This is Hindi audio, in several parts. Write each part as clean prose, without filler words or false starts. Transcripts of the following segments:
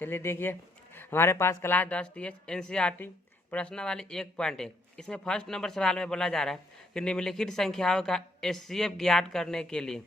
चलिए देखिए, हमारे पास क्लास 10 TH NCERT प्रश्न वाली 1.1 इसमें फर्स्ट नंबर सवाल में बोला जा रहा है कि निम्नलिखित संख्याओं का HCF ज्ञात करने के लिए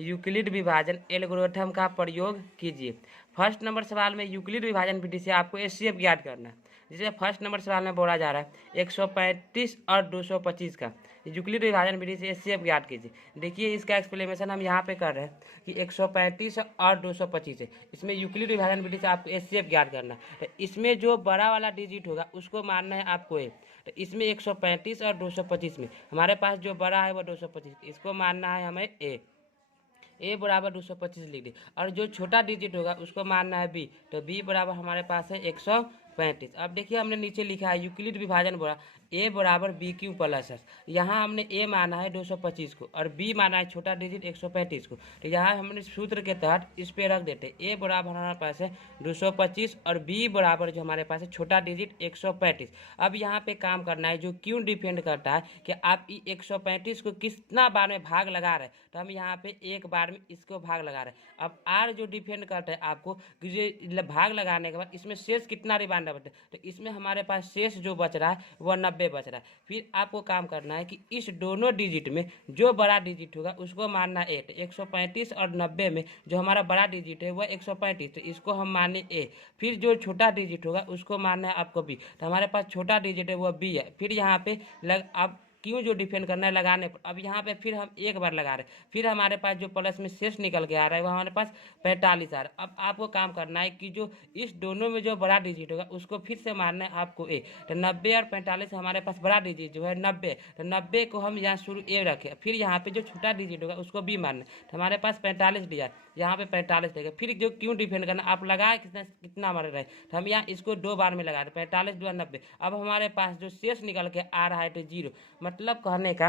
यूक्लिड विभाजन एल्गोरिथम का प्रयोग कीजिए। फर्स्ट नंबर सवाल में यूक्लिड विभाजन विधि से आपको HCF ज्ञात करना है, जिसे फर्स्ट नंबर सवाल में बोला जा रहा है 135 और 225 का यूक्लिड विभाजन विधि से HCF ज्ञात कीजिए। देखिए इसका एक्सप्लेनेशन हम यहाँ पे कर रहे हैं कि 135 और 225 है, इसमें यूक्लिड विभाजन विधि से आपको HCF ज्ञात करना है। तो इसमें जो बड़ा वाला डिजिट होगा उसको मानना है आपको ए। तो इसमें 135 और 225 में हमारे पास जो बड़ा है वो 225, इसको मानना है हमें ए बराबर 225 लिख दी। और जो छोटा डिजिट होगा उसको मानना है बी, तो बी बराबर हमारे पास है 135। अब देखिए हमने नीचे लिखा है यूक्लिड विभाजन बोला ए बराबर बी क्यू प्लस एस। यहाँ हमने ए माना है 225 को और बी माना है छोटा डिजिट 135 को। तो यहाँ हमने सूत्र के तहत इस पे रख देते ए बराबर हमारे पास है 225 और बी बराबर जो हमारे पास है छोटा डिजिट 135। अब यहाँ पे काम करना है, जो क्यों डिपेंड करता है कि आप 135 को कितना बार में भाग लगा रहे हैं, तो हम यहाँ पे एक बार में इसको भाग लगा रहे हैं। अब आर जो डिपेंड करता है आपको कि भाग लगाने के बाद इसमें शेष कितना रिमाइंडर बचता है, तो इसमें हमारे पास शेष जो बच रहा है वह 90 बच रहा है। फिर आपको काम करना है कि इस दोनों डिजिट में जो बड़ा डिजिट होगा उसको मानना ए। 135 और 90 में जो हमारा बड़ा डिजिट है वह 135, तो इसको हम माने ए। फिर जो छोटा डिजिट होगा उसको मानना है आपको बी, तो हमारे पास छोटा डिजिट है वह बी है। फिर यहाँ पे अब क्यों जो डिफेंड करना है लगाने पर, अब यहाँ पे फिर हम एक बार लगा रहे हैं, फिर हमारे पास जो प्लस में शेष निकल के आ रहा है वह हमारे पास 45 आ रहा है। अब आपको काम करना है कि जो इस दोनों में जो बड़ा डिजिट होगा उसको फिर से मानना है आपको ए। तो 90 और 45 हमारे पास बड़ा डिजिट जो है 90, तो 90 को हम यहाँ शुरू ए रखें। फिर यहाँ पे जो छोटा डिजिट होगा उसको बी मानना है, तो हमारे पास 45 दिया, यहाँ पे 45 देगा। फिर जो क्यों डिफेंड करना आप लगाए कितना हमारे रहे, तो हम यहाँ इसको 2 बार में लगा रहे 45 2 90। अब हमारे पास जो शेष निकल के आ रहा है तो 0। मतलब कहने का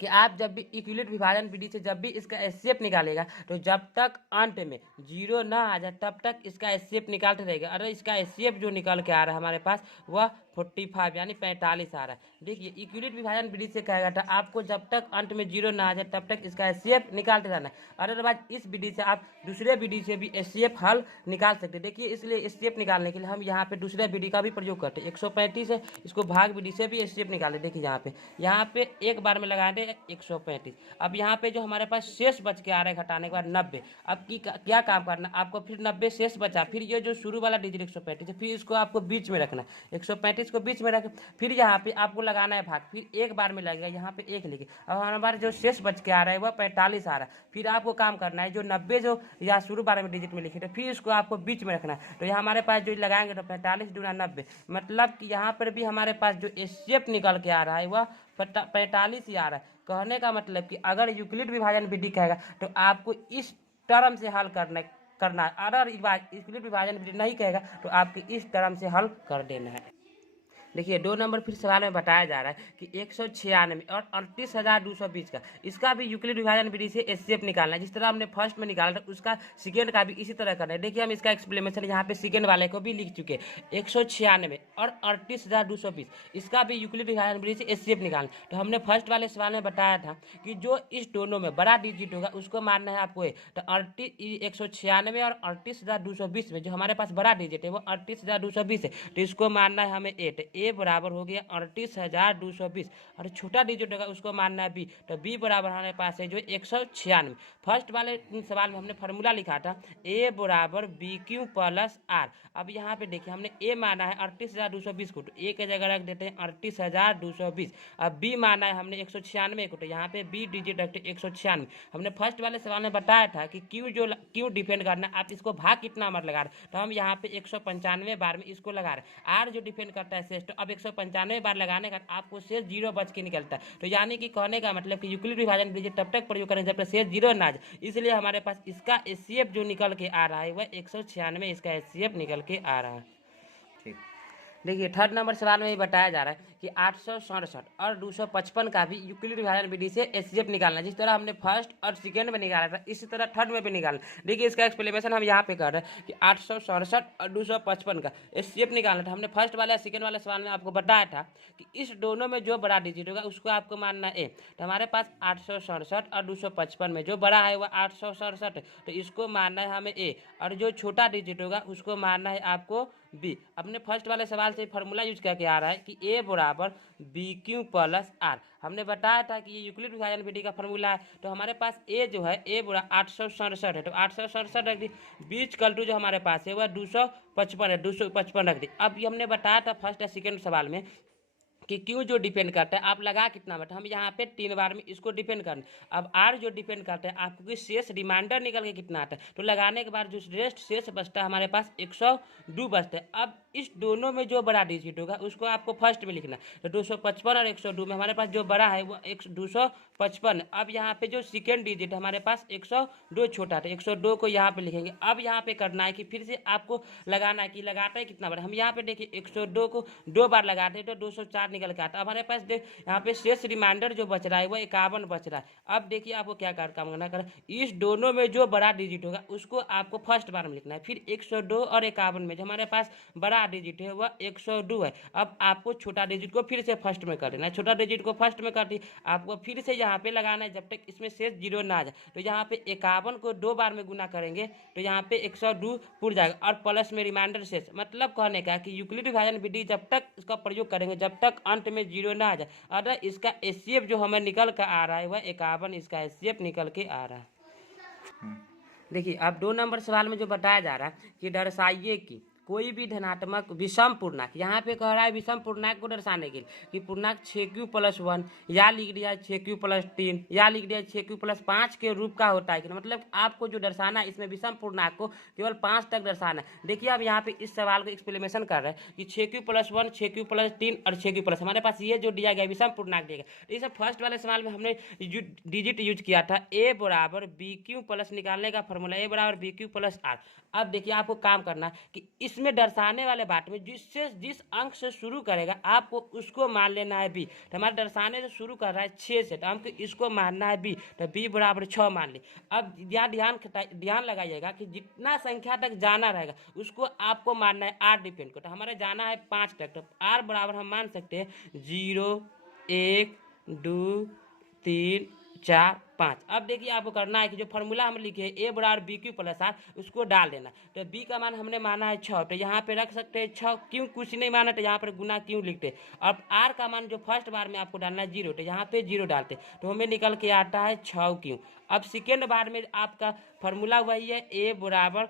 कि आप जब भी यूक्लिड विभाजन विधि से जब भी इसका HCF निकालेगा तो जब तक अंत में 0 ना आ जाए तब तक इसका HCF निकालते रहेगा। अरे इसका HCF जो निकल के आ रहा है हमारे पास वह 45 यानी 45 आ रहा है। देखिए यूक्लिड विभाजन विधि से कहेगा था आपको जब तक अंत में 0 ना आ जाए तब तक इसका HCF निकालते रहना है। अदरवाइज इस विधि से आप दूसरे विधि से भी HCF हल निकाल सकते हैं। देखिए इसलिए HCF निकालने के लिए हम यहाँ पे दूसरे विधि का भी प्रयोग करते हैं। 135 है, इसको भाग विधि से भी HCF निकाले। देखिए यहाँ पे एक बार में लगा दे 135। अब यहाँ पे जो हमारे पास शेष बच के आ रहा है घटाने के बाद 90। अब क्या काम करना आपको, फिर 90 शेष बचा, फिर ये जो शुरू वाला डिजिट 135 है फिर इसको आपको बीच में रखना, 135 को बीच में रख, फिर यहाँ पे आपको लगाना है भाग, फिर एक बार में लगेगा यहाँ पे एक लिखे। अब हमारे पास जो शेष बच के आ रहा है वह 45 आ रहा है। फिर आपको काम करना है जो 90 जो यहाँ शुरू बार में डिजिट में लिखे थे फिर इसको आपको बीच में रखना है। तो यहाँ हमारे पास जो लगाएंगे तो 45 दूना 90, मतलब कि यहाँ पर भी हमारे पास जो HCF निकल के आ रहा है वह 45 ही आ रहा है। कहने का मतलब कि अगर यूक्लिड विभाजन विधि कहेगा तो आपको इस टर्म से हल करना है। अगर यूक्लिड विभाजन विधि नहीं कहेगा तो आपको इस टर्म से हल कर देना है। देखिए 2 नंबर फिर सवाल में बताया जा रहा है कि 196 और 38,220 का इसका भी यूक्लिड विभाजन विधि से HCF निकालना है। जिस तरह हमने फर्स्ट में निकाला था उसका सेकेंड का भी इसी तरह करना है। देखिए हम इसका एक्सप्लेनेशन यहाँ पे सेकेंड वाले को भी लिख चुके हैं। 196 और 38,220 इसका भी यूक्लिड विभाजन विधि से HCF निकालना। तो हमने फर्स्ट वाले सवाल में बताया था कि जो इस दोनों में बड़ा डिजिट होगा उसको मानना है आपको ए। तो 196 और 38,220 में जो हमारे पास बड़ा डिजिट है वो 38,220 है, तो इसको मानना है हमें ए। ए बराबर हो गया 38,220 और छोटा डिजिट होगा उसको मानना है बी, तो बी बराबर हमारे पास है जो 196। फर्स्ट वाले सवाल में हमने फार्मूला लिखा था ए बराबर बी क्यू प्लस आर। अब यहाँ पे देखिए हमने ए माना है 38,220 को, तो ए के जगह रख देते हैं 38,220। अब बी माना है हमने 196 को, तो यहाँ पे बी डिजिट रखते 196। हमने फर्स्ट वाले सवाल में बताया था कि क्यों डिफेंड करना, आप इसको भाग कितना मत लगा रहे, तो हम यहाँ पे 195 बार में इसको लगा रहे। आर जो डिफेंड करता है शेष, तो अब 195 बार लगाने का आपको शेष 0 बच के निकलता है। तो यानी कि कहने का मतलब कि यूक्लिड विभाजन विधि तब तक प्रयोग करें जब तक शेष 0 ना जाए। इसलिए हमारे पास इसका HCF जो निकल के आ रहा है वह 196 इसका HCF निकल के आ रहा है। ठीक, देखिए थर्ड नंबर सवाल में भी बताया जा रहा है कि 867 और 255 का भी यूक्लिड विभाजन विधि से एचसीएफ निकालना। जिस तरह हमने फर्स्ट और सेकेंड में निकाला था इसी तरह थर्ड में भी निकालना। देखिए इसका एक्सप्लेनेशन हम यहाँ पे कर रहे हैं कि 867 और 255 का एचसीएफ निकालना था। हमने फर्स्ट वाले सेकेंड वाले सवाल में आपको बताया था कि इस दोनों में जो बड़ा डिजिट होगा उसको आपको मानना है ए। तो हमारे पास 867 और 255 में जो बड़ा है वह 867 है, तो इसको मानना है हमें ए, और जो छोटा डिजिट होगा उसको मानना है आपको बी। अपने फर्स्ट वाले सवाल से फार्मूला यूज करके आ रहा है कि ए बराबर बी क्यू प्लस आर। हमने बताया था कि ये यूक्लिड विभाजन विधि का फार्मूला है। तो हमारे पास ए जो है ए बड़ा 867 है, तो 867 रख दी। बीच कल्टू जो हमारे पास है वह 255 है, 255 रख दी। अब ये हमने बताया था फर्स्ट या सेकेंड सवाल में कि क्यों जो डिपेंड करता है आप लगा कितना बटा, हम यहाँ पे 3 बार में इसको डिपेंड करना। अब आर जो डिपेंड करता है आपको कि शेष रिमाइंडर निकल के कितना आता है, तो लगाने के बाद जो रेस्ट शेष बचता है हमारे पास 102 बचता है। अब इस दोनों में जो बड़ा डिजिट होगा उसको आपको फर्स्ट में लिखना है। तो 255 और 102 में हमारे पास जो बड़ा है वो 255। अब यहाँ पे जो सेकेंड डिजिट हमारे पास 102 छोटा था, 102 को यहाँ पे लिखेंगे। अब यहाँ पे करना है कि फिर से आपको लगाना है कि लगाता है कितना बड़ा। हम यहाँ पे देखिए 102 को 2 बार लगाते हैं तो 204 निकल के आता। अब हमारे पास देख यहाँ पे शेष रिमाइंडर जो बच रहा है वो 51 बच रहा है। अब देखिए आपको क्या काम करना कर, इस दोनों में जो बड़ा डिजिट होगा उसको आपको फर्स्ट बार में लिखना है। फिर 102 और 51 में जो हमारे पास बड़ा डिजिट है वह 102 है। अब आपको छोटा डिजिट को फिर से फर्स्ट में कर देना है। छोटा डिजिट को फर्स्ट में कर दी, आपको फिर से यहाँ पे लगाना है जब तक इसमें शेष 0 ना आ जाए। तो यहाँ पे 51 को 2 बार में गुना करेंगे तो यहाँ पे 102 पूरा जाएगा और प्लस में रिमाइंडर शेष। मतलब कहने का कि यूक्लिड विभाजन विधि जब तक इसका प्रयोग करेंगे जब तक अंत में 0 ना आ जाए। अगर इसका एचसीएफ जो हमें निकल कर आ रहा है वह 51 इसका एचसीएफ निकल के आ रहा है। देखिए अब 2 नंबर सवाल में जो बताया जा रहा है कि दर्शाइए कि कोई भी धनात्मक विषम पूर्णांक, यहाँ पे कह रहा है विषम पूर्णांक को दर्शाने के लिए कि पूर्णांक 6q+1 या लिख दिया 6q+3 या लिख दिया 6q+5 के रूप का होता है कि मतलब आपको जो दर्शाना है इसमें विषम पूर्णांक को केवल 5 तक दर्शाना है। देखिए अब यहाँ पे इस सवाल को एक्सप्लेनेशन कर रहे हैं कि 6q+1 6q+3 और 6q+, हमारे पास ये जो दिया गया विषम पूर्णांक दिया गया। इस फर्स्ट वाले सवाल में हमने डिजिट यूज किया था ए बराबर बी क्यू प्लस, निकालने का फॉर्मूला ए बराबर बी क्यू प्लस आर। अब देखिए आपको काम करना है कि इसमें दर्शाने वाले बात में जिस अंक से शुरू करेगा आपको उसको मान लेना है बी। तो हमारे दर्शाने से शुरू कर रहा है 6 से, तो हमको इसको मानना है बी, तो बी बराबर 6 मान ली। अब ध्यान लगाइएगा कि जितना संख्या तक जाना रहेगा उसको आपको मानना है आर डिपेंड को। तो हमारे जाना है 5 तक, तो आर बराबर हम मान सकते हैं 0 1 2 3 4 5। अब देखिए आपको करना है कि जो फार्मूला हम लिखे ए बराबर बी क्यू प्लस आर उसको डाल देना। तो बी का मान हमने माना है 6, तो यहाँ पे रख सकते हैं 6, क्यों कुछ नहीं माना तो यहाँ पर गुना क्यों लिखते। अब आर का मान जो फर्स्ट बार में आपको डालना है 0, तो यहाँ पे 0 डालते तो हमें निकल के आता है 6 क्यों। अब सेकेंड बार में आपका फार्मूला वही है ए बराबर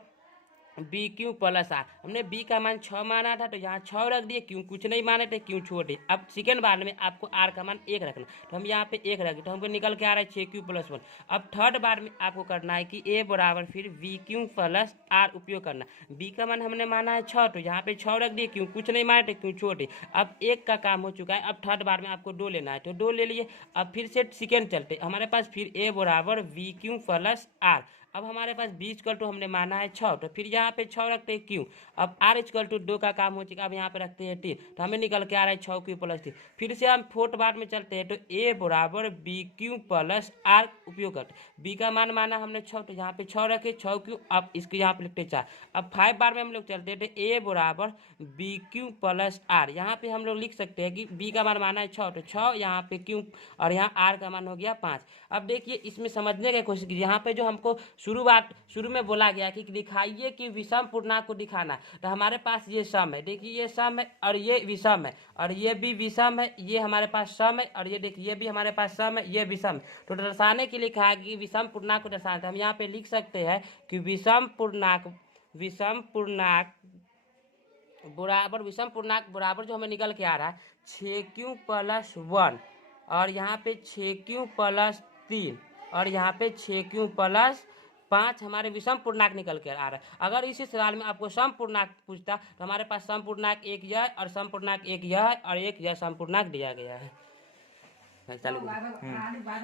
बी क्यू प्लस आर। हमने बी का मान 6 माना था तो यहाँ 6 रख दिए, क्यों कुछ नहीं माने थे क्यों छोड़ दिए। अब सेकेंड बार में आपको आर का मान 1 रखना, तो हम यहाँ पे 1 रख दिए तो हमको निकल के आ रहा है 6q+1। अब थर्ड बार में आपको करना है कि ए बराबर फिर बी क्यू प्लस आर उपयोग करना। बी का मान हमने माना है 6, तो यहाँ पे 6 रख दिए, क्यों कुछ नहीं माने थे क्यों छोड़ दिए। अब 1 का काम हो चुका है, अब थर्ड बार में आपको 2 लेना है तो 2 ले लिए। अब फिर से सेकेंड चलते, हमारे पास फिर ए बराबर बी क्यू प्लस आर। अब हमारे पास बी इक्वल टू हमने माना है 6, तो फिर यहाँ पे 6 रखते हैं क्यों। अब आर इक्वल टू 2 का काम हो चुका, अब यहाँ पे रखते हैं 3, तो हमें निकल के आ रहा है 6q+3। फिर से हम फोर्थ बार में चलते हैं तो ए बराबर बी क्यू प्लस आर उपयोग करते। बी का मान माना हमने 6, तो यहाँ पे 6 रखे 6q। अब इसको यहाँ पे लिखते 4। अब 5 बार में हम लोग चलते हैं तो ए बराबर बी क्यू प्लस आर। यहाँ पे हम लोग लिख सकते हैं कि बी का मान माना है 6, तो 6 यहाँ पे क्यू और यहाँ आर का मान हो गया 5। अब देखिए इसमें समझने की कोशिश कीजिए, यहाँ पे जो हमको शुरू में बोला गया कि दिखाइए कि विषम पूर्णांक को दिखाना, तो हमारे पास ये सम है। देखिए ये सम है और ये विषम है और ये भी विषम है, ये हमारे पास सम है और ये देखिए ये भी हमारे पास सम है, ये विषम है। तो दर्शाने के लिए कहा कि विषम पूर्णांक को दर्शाना, तो हम यहाँ पे लिख सकते हैं कि विषम पूर्णांक बराबर जो हमें निकल के आ रहा है 6q+1 और यहाँ पे 6q+3 और यहाँ पे 6q+5 हमारे विषम पूर्णांक निकल कर आ रहा है। अगर इसी सवाल में आपको सम पूर्णांक पूछता तो हमारे पास सम पूर्णांक एक यह और सम पूर्णांक एक यह है और एक यह सम पूर्णांक दिया गया है।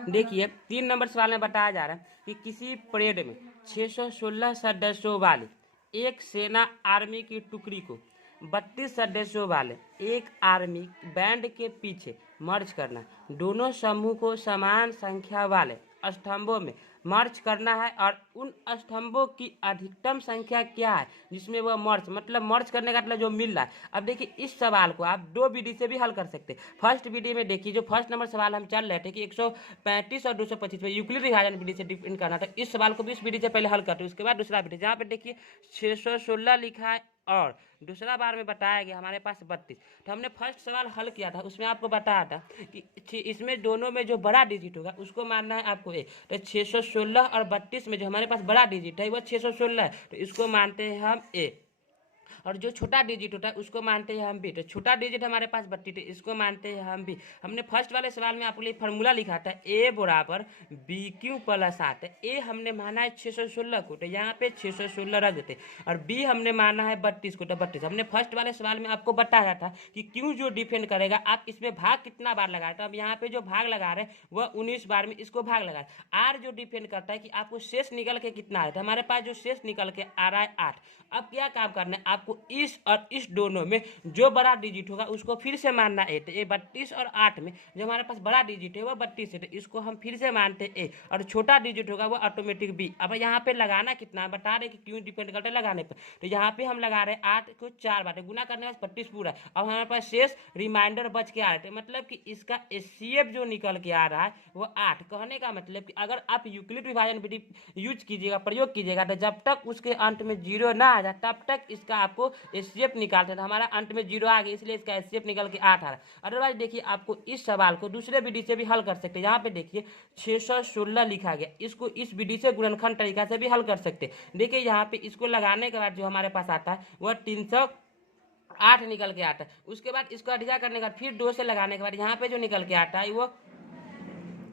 देखिए 3 नंबर सवाल में बताया जा रहा है कि किसी परेड में 616 सदस्यों वाली एक सेना आर्मी की टुकड़ी को 32 सदस्यों वाले एक आर्मी बैंड के पीछे मार्च करना। दोनों समूह को समान संख्या वाले स्तंभों में मार्च करना है और उन स्तंभों की अधिकतम संख्या क्या है जिसमें वह मार्च, मतलब मार्च करने का मतलब जो मिल रहा है। अब देखिए इस सवाल को आप दो विधि से भी हल कर सकते हैं। फर्स्ट विधि में देखिए जो फर्स्ट नंबर सवाल हम चल रहे थे कि 135 और 225 में यूक्लिड विभाजन विधि से डिफाइन करना था, इस सवाल को भी इस विधि से पहले हल करते हैं। उसके बाद दूसरा विधि जहाँ पे देखिए 616 लिखा है और दूसरा बार में बताया गया हमारे पास 32। तो हमने फर्स्ट सवाल हल किया था, उसमें आपको बताया था कि इसमें दोनों में जो बड़ा डिजिट होगा उसको मानना है आपको ए। तो 616 और 32 में जो हमारे पास बड़ा डिजिट है वह 616 है, तो इसको मानते हैं हम ए। और जो छोटा डिजिट होता है उसको मानते हैं हम बी। तो छोटा डिजिट हमारे पास 32 है, इसको मानते हैं हम बी। हमने फर्स्ट वाले सवाल में आपके लिए फार्मूला लिखा था ए बराबर बी क्यू प्लस 8। ए हमने माना है 616 को, तो यहाँ पे 616 रख देते, और बी हमने माना है 32 को, तो 32। हमने फर्स्ट वाले सवाल में आपको बताया था कि क्यू जो डिफेंड करेगा आप इसमें भाग कितना बार लगा रहे, तो अब यहाँ पे जो भाग लगा रहे हैं वह 19 बार में इसको भाग लगा रहे। आर जो डिफेंड करता है कि आपको शेष निकल के कितना है, तो हमारे पास जो शेष निकल के आ रहा है 8। अब क्या काम करना है आपको, इस और इस दोनों में जो बड़ा डिजिट होगा उसको फिर से मानना है। तो ये 32 और 8 में जो हमारे पास बड़ा डिजिट है वो 32 है, तो इसको हम फिर से मानते ए, और छोटा डिजिट होगा वो ऑटोमेटिक बी। अब यहाँ पे लगाना कितना है बता रहे कि क्यों डिपेंड करता है लगाने पर, तो यहाँ पे हम लगा रहे हैं 8 को 4 बार गुना करने के बाद 32 पूरा। अब हमारे पास शेष रिमाइंडर बच के आ रहे थे, मतलब कि इसका एचसीएफ जो निकल के आ रहा है वो 8। कहने का मतलब कि अगर आप यूक्लिड विभाजन विधि यूज कीजिएगा, प्रयोग कीजिएगा, तो जब तक उसके अंत में जीरो ना आ जाए तब तक इसका आपको एचसीएफ निकालते हैं। हमारा अंत में जीरो आ गया इसलिए इसका एचसीएफ निकल के 8 आ रहा है। अदरवाइज देखिए आपको इस सवाल को दूसरे विधि से भी हल कर सकते हैं। यहाँ पे देखिए 616 लिखा गया, इसको इस विधि से गुणनखंड तरीका से भी हल कर सकते हैं। देखिए यहाँ पे इसको लगाने के बाद जो हमारे पास आता है वह 308 निकल के आता है। उसके बाद इसको अधिका करने के बाद फिर 2 से लगाने के बाद यहाँ पे जो निकल के आता है वो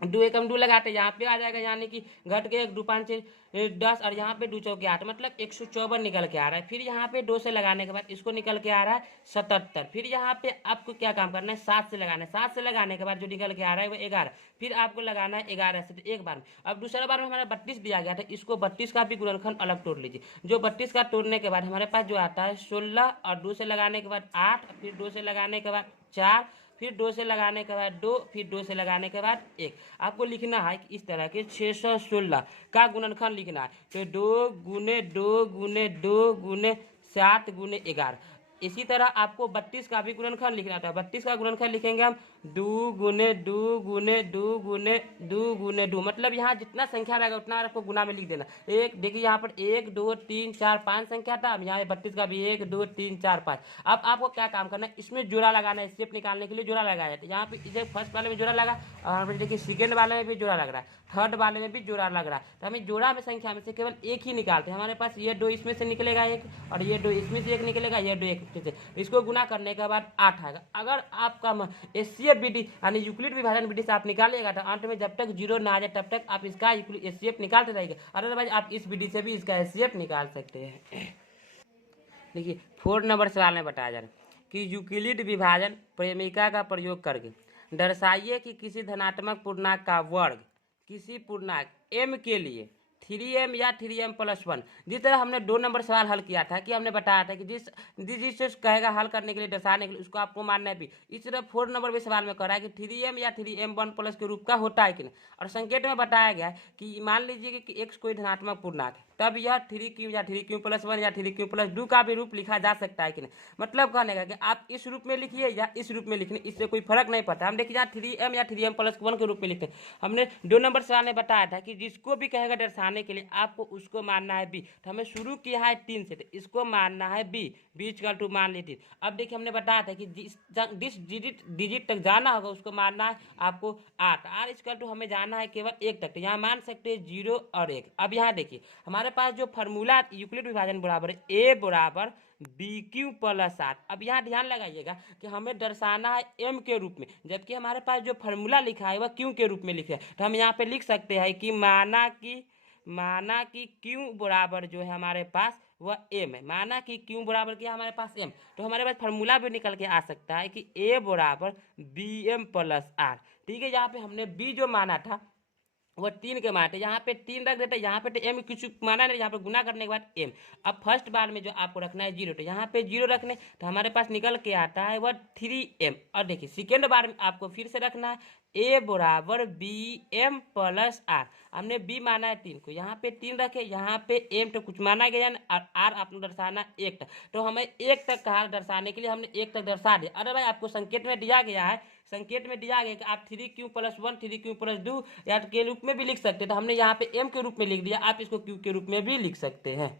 2 एकम 2 लगाते यहाँ पे आ जाएगा, यानी कि घट के 1 2 5 6 10 और यहाँ पे 2 चौके 8, मतलब 154 निकल के आ रहा है। फिर यहाँ पे 2 से लगाने के बाद इसको निकल के आ रहा है 77। फिर यहाँ पे आपको क्या काम करना है 7 से लगाना है, 7 से लगाने के बाद जो निकल के आ रहा है वो 11। फिर आपको लगाना है 11 से, तो एक बार में। अब दूसरा बार में हमारा 32 दिया गया था, इसको 32 का भी गुणनखंड अलग तोड़ लीजिए। जो 32 का तोड़ने के बाद हमारे पास जो आता है 16 और 2 से लगाने के बाद 8, फिर 2 से लगाने के बाद 4, फिर 2 से लगाने के बाद 2, फिर 2 से लगाने के बाद 1। आपको लिखना है कि इस तरह के 616 का गुणनखंड लिखना है, तो 2 गुने 2 गुने 2 गुने 7 गुने 11। इसी तरह आपको 32 का भी गुणनखंड लिखना था। 32 का गुणनखंड लिखेंगे हम 2 गुने 2 गुने 2 गुने 2 गुने 2, मतलब यहाँ जितना संख्या रहेगा उतना आपको गुना में लिख देना। एक देखिए यहाँ पर 1 2 3 4 5 संख्या था, अब यहाँ 32 का भी 1 2 3 4 5। अब आपको क्या काम करना है, इसमें जोड़ा लगाना है। स्टेप निकालने के लिए जोड़ा लगाया जाता है। यहाँ पे इसे फर्स्ट वाले में जोड़ा लगा और देखिए सेकेंड वाले में भी जोड़ा लग रहा है, थर्ड वाले में भी जोड़ा लग रहा है। तो हमें जोड़ा में संख्या में से केवल एक ही निकालते हैं। हमारे पास ये 2 इसमें से निकलेगा एक, और ये 2 इसमें से एक निकलेगा, ये 2 एक से। इसको गुना करने के बाद 8 आएगा। अगर आपका एचसीएफ विधि यानी यूक्लिड विभाजन विधि से आप निकालिएगा तो अंत में जब तक जीरो ना आ जाए तब तक आप इसका एचसीएफ निकालते रहेंगे। अदरवाइज आप इस विधि से भी इसका एचसीएफ निकाल सकते हैं। देखिए 4 नंबर सवाल में बताया जा रहा है कि यूक्लिड विभाजन प्रेमिका का प्रयोग करके दर्शाइए कि किसी धनात्मक पूर्णांक का वर्ग किसी पूर्णांक m के लिए 3m या 3m+1। जिस तरह हमने 2 नंबर सवाल हल किया था कि हमने बताया था कि जिस कहेगा हल करने के लिए दर्शाने के लिए उसको आपको मानना है भी। इस तरह 4 नंबर भी सवाल में कह रहा है कि 3m या 3m1+ के रूप का होता है कि नहीं, और संकेत में बताया गया है कि मान लीजिए कि x कोई धनात्मक पूर्णांक है, तब यह 3q या 3q+1 या 3q+2 का भी रूप लिखा जा सकता है कि नहीं। मतलब कहने का कि आप इस रूप में लिखिए या इस रूप में लिखिए, इससे कोई फर्क नहीं पड़ता। हम देखिए यहाँ 3m या 3m+1 के रूप में लिखते हैं। हमने 2 नंबर सवाल में बताया था कि जिसको भी कहेगा दर्शाने के लिए आपको उसको मानना है बी। तो हमें शुरू किया है 3 से, तो इसको मानना है बी, b मान ली 3। अब देखिए हमने बताया था कि जिस डिजिट तक जाना होगा उसको मानना है आपको 8, r हमें जाना है केवल 1 तक, तो यहाँ मान सकते हैं 0 और 1। अब यहाँ देखिए हमारे पास जो फार्मूला यूक्लिड विभाजन बराबर है a बराबर BQ+8। अब यहाँ ध्यान लगाइएगा कि हमें दर्शाना है m के रूप में, जबकि हमारे पास जो फार्मूला लिखा है वह q के रूप में लिखा है। तो हम यहाँ पे लिख सकते हैं कि माना कि q बराबर जो है हमारे पास वह m है। माना कि q बराबर क्या हमारे पास m, तो हमारे पास फार्मूला भी निकल के आ सकता है कि a बराबर BM+r। ठीक है, यहाँ पे हमने b जो माना था वो 3 के माने, यहाँ पे 3 रख देते, यहाँ पे तो एम कुछ माना नहीं, यहाँ पे गुना करने के बाद एम। अब फर्स्ट बार में जो आपको रखना है 0, तो यहाँ पे 0 रखने, तो हमारे पास निकल के आता है वह 3m। और देखिए सेकेंड बार में आपको फिर से रखना है a बराबर बी एम प्लस आर। हमने b माना है 3 को, यहाँ पे 3 रखे, यहाँ पे m तो कुछ माना गया ना, और r आपने दर्शाना 1 तक, तो हमें 1 तक कहा दर्शाने के लिए हमने 1 तक दर्शा दिया। अरे भाई आपको संकेत में दिया गया है, संकेत में दिया गया कि आप 3q+1 3q+2 या के रूप में भी लिख सकते हैं, तो हमने यहाँ पे m के रूप में लिख दिया, आप इसको q के रूप में भी लिख सकते हैं।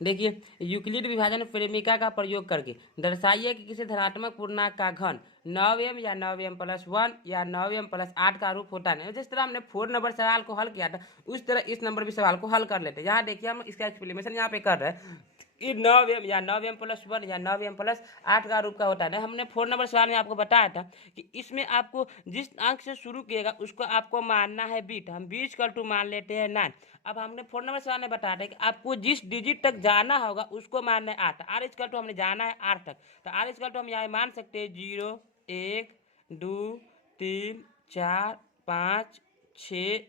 देखिए यूक्लिड विभाजन प्रेमिका का प्रयोग करके दर्शाइए कि किसी धनात्मक पूर्णांक का घन 9m या 9m+1 या 9m+8 का रूप होता है। जिस तरह हमने 4 नंबर सवाल को हल किया था, उस तरह इस नंबर भी सवाल को हल कर लेते हैं। यहाँ देखिए हम इसका एक्सप्लेनेशन यहाँ पे कर रहे हैं कि 9m या 9m+1 या 9m+8 का रूप का होता है। हमने 4 नंबर सवाल में आपको बताया था कि इसमें आपको जिस अंक से शुरू किएगा उसको आपको मानना है बीट, हम b मान लेते हैं 9। अब हमने 4 नंबर सवाल में बताया था कि आपको जिस डिजिट तक जाना होगा उसको मानना है 8, r हमने जाना है 8 तक, तो r हम यहाँ मान सकते हैं 0 1 2 3 4 5 6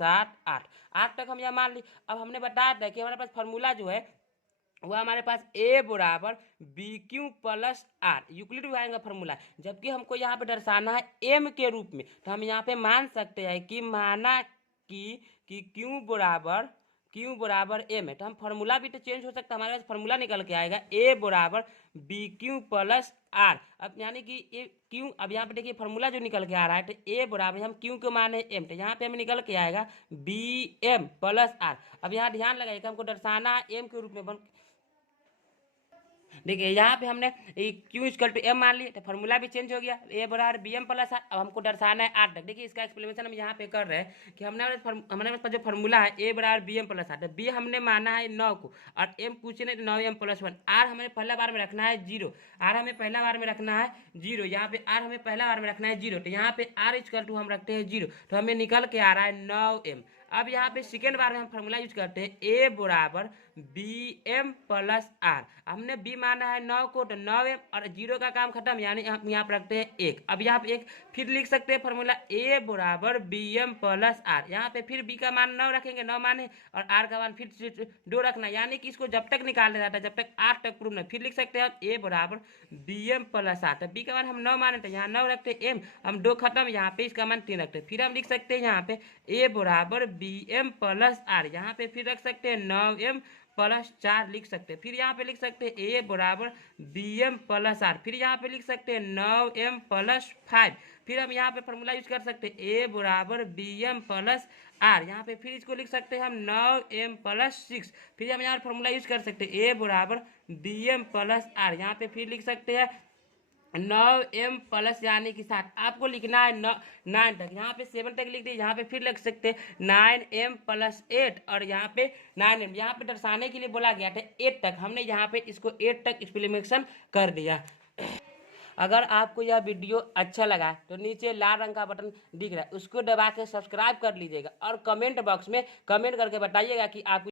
7 8 तक हम यहाँ मान ली। अब हमने बताया था कि हमारे पास फार्मूला जो है वह हमारे पास a बराबर BQ+R यूक्लिड विभाजन का फॉर्मूला, जबकि हमको यहाँ पे दर्शाना है m के रूप में, तो हम यहाँ पे मान सकते हैं कि माना कि Q बराबर m है, तो हम फार्मूला भी तो चेंज हो सकता है, हमारे पास फार्मूला निकल के आएगा a बराबर BQ+R। अब यानी कि Q, अब यहाँ पे देखिए फार्मूला जो निकल के आ रहा है, तो a बराबर हम Q के माने m, तो यहाँ पे हमें निकल के आएगा BM+R। अब यहाँ ध्यान लगाइएगा हमको दर्शाना है m के रूप में देखिए यहाँ पे हमने Q=m मान लिया, तो फार्मूला भी चेंज हो गया, a बराबर BM+R। अब हमको दर्शाना है 8 तक। देखिए इसका एक्सप्लेनेशन हम यहाँ पे कर रहे हैं कि हमारे पास जो फार्मूला है a बराबर BM+R, तो b हमने माना है 9 को और m कुछ नहीं तो 9m+1। r हमें पहला बार में रखना है 0, r हमें पहला बार में रखना है 0, यहाँ पे r हमें पहला बार में रखना है 0, तो यहाँ पे r हम रखते हैं 0, तो हमें निकल के आ रहा है 9m। अब यहाँ पे सेकेंड बार में हम फार्मूला यूज करते हैं a बराबर BM+R। हमने b माना है 9 को, तो 9m और 0 का काम खत्म, यानी हम यहाँ पर रखते हैं 1। अब यहाँ पे 1 फिर लिख सकते हैं फार्मूला a बराबर BM+R। यहाँ पे फिर b का मान 9 रखेंगे, 9 माने, और r का मान फिर 2 रखना, यानी कि इसको जब तक निकालना जाता है जब तक 8 तक प्रूव नहीं। फिर लिख सकते हैं a बराबर BM+R, तो b का मान हम 9 माने, तो यहाँ 9 रखते हैं, m हम 2 खत्म, यहाँ पे इसका मान 3 रखते हैं। फिर हम लिख सकते हैं यहाँ पे a बराबर BM+R, यहाँ पे फिर रख सकते हैं 9m+4 लिख सकते हैं। फिर यहाँ पे लिख सकते हैं a बराबर BM+R, फिर यहाँ पे लिख सकते हैं 9m+5। फिर हम यहाँ पे फार्मूला यूज कर सकते हैं a बराबर BM+R, यहाँ पे फिर इसको लिख सकते हैं हम 9m+6। फिर हम यहाँ फार्मूला यूज कर सकते हैं a बराबर BM+R, यहाँ पे फिर लिख सकते हैं 9m प्लस यानी कि 7। आपको लिखना है 9 तक, यहाँ पे 7 तक लिख दिए, यहाँ पे फिर लिख सकते हैं 9m+8 और यहाँ पे 9m, यहाँ पे दर्शाने के लिए बोला गया था 8 तक, हमने यहाँ पे इसको 8 तक एक्सप्लेनेशन कर दिया। अगर आपको यह वीडियो अच्छा लगा तो नीचे लाल रंग का बटन दिख रहा है, उसको दबा के सब्सक्राइब कर लीजिएगा और कमेंट बॉक्स में कमेंट करके बताइएगा कि आपको